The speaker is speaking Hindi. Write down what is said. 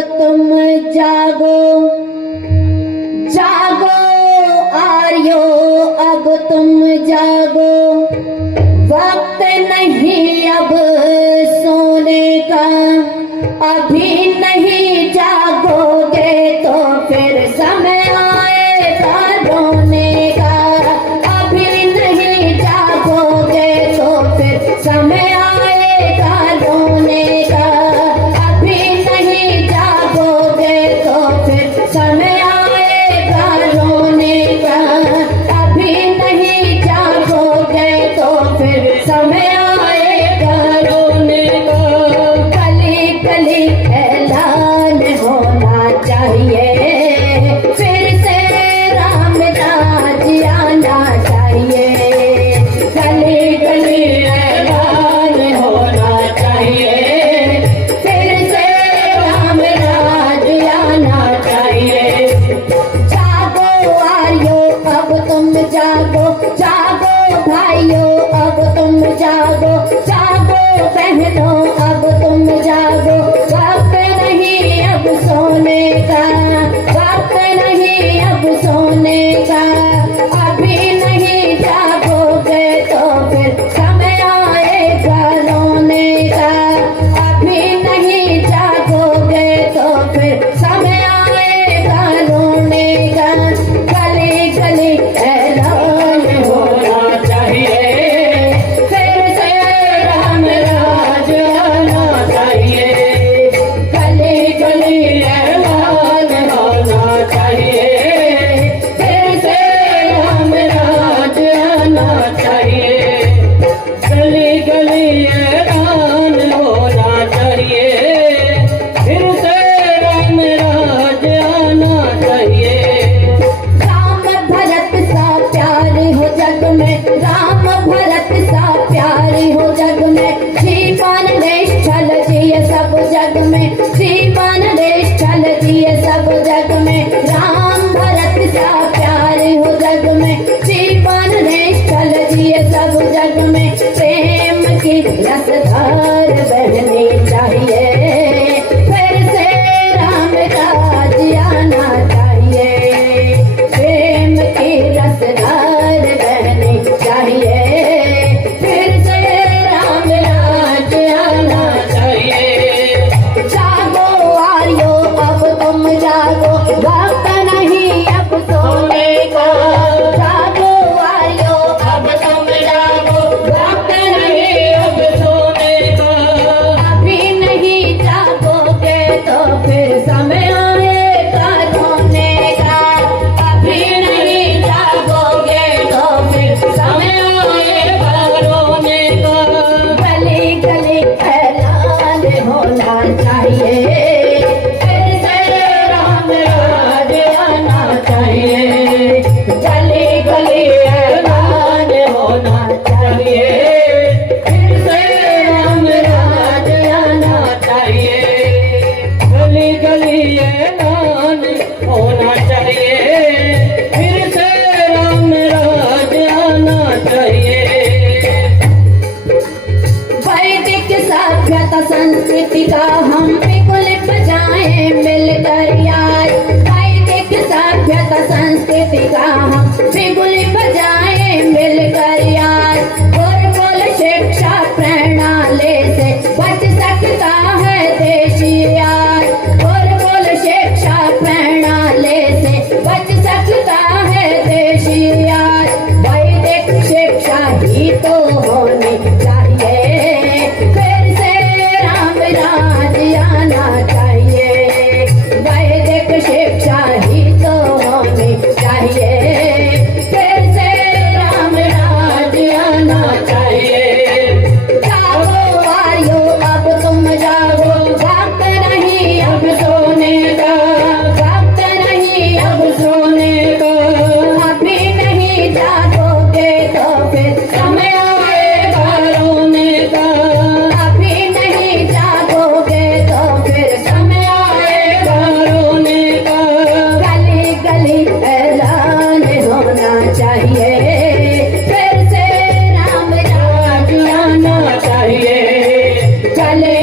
तुम जागो जागो आर्यो, अब तुम जागो, वक्त नहीं अब सोने का। अभी नहीं जागोगे तो फिर समय आएगा रोने का। अभी नहीं जागोगे तो फिर समय आएगा रोने का। अभी नहीं जागोगे तो फिर समय आएगा रोने का। अभी नहीं जागोगे तो फिर समय आएगा रोने का। गली गली ऐलान होना चाहिए, फिर से राम राज आना चाहिए। गली गली ऐलान होना चाहिए, फिर से राम राज आना चाहिए। जागो आर्यो, अब तुम जागो जागो भाइयों, अब तुम जागो जागो बहनों, अब तुम जागो। वक्त नहीं अब सोने का, वक्त नहीं अब सोने का। अभी नहीं जागोगे तो फिर समय आएगा रोने का। अभी नहीं जागोगे तो फिर समय आएगा रोने का। गली गली ऐलान होना चाहिए, फिर से राम राज आना चाहिए। गली गली ऐलान होना चाहिए, फिर से राम राज आना चाहिए। गली गली ऐलान होना चाहिए, फिर से राम राज आना चाहिए। राम भरत सा प्यार हो जग में, राम भरत सा प्यार हो जग में। जीवन देश चल दिए सब जग में, जीवन देश चल दिए सब जग में। राम भरत सा प्यार हो जग में, जीवन देश चल दिए सब जग में। प्रेम की रसधार बहनी चाहिए, फिर से राम राज आना चाहिए। प्रेम की रसधार बहनी चाहिए, फिर से राम राज आना चाहिए। जागो आर्यो, अब तुम जागो, वक्त नहीं अब सोने का। जागो आर्यो, अब तुम जागो, वक्त नहीं अब सोने का। अभी नहीं जागोगे तो फिर समय आएगा रोने का। अभी नहीं जागोगे तो फिर समय आएगा रोने का। गली गली ऐलान होना चाहिए, फिर से राम राज आना चाहिए। गली गली ऐलान होना चाहिए, फिर से राम राज आना चाहिए। गली गली ऐलान होना चाहिए, फिर से राम राज आना चाहिए। वैदिक सभ्यता संस्कृति का हम बिल्कुल बजाएं मिलकर यार। वैदिक सभ्यता संस्कृति का हम बिल्कुल बजाएं मिलकर यार। गुरुकुल शिक्षा प्रणाली से बच सकता है देश यार। गुरुकुल शिक्षा प्रणाली से बच सकता है देश यार। वैदिक शिक्षा ही तो होनी चाहिए, फिर से राम राज आना चाहिए। वैदिक शिक्षा ही तो होनी चाहिए, फिर से राम राज आना चाहिए। जागो आर्यो, अब तुम जागो, वक्त नहीं अब सोने का। वक्त नहीं अब सोने का। अभी नहीं जागोगे तो फिर समय आएगा रोने का। अभी नहीं जागोगे तो फिर समय आएगा रोने का। गली गली ऐलान होना चाहिए, फिर से राम राज आना चाहिए। चले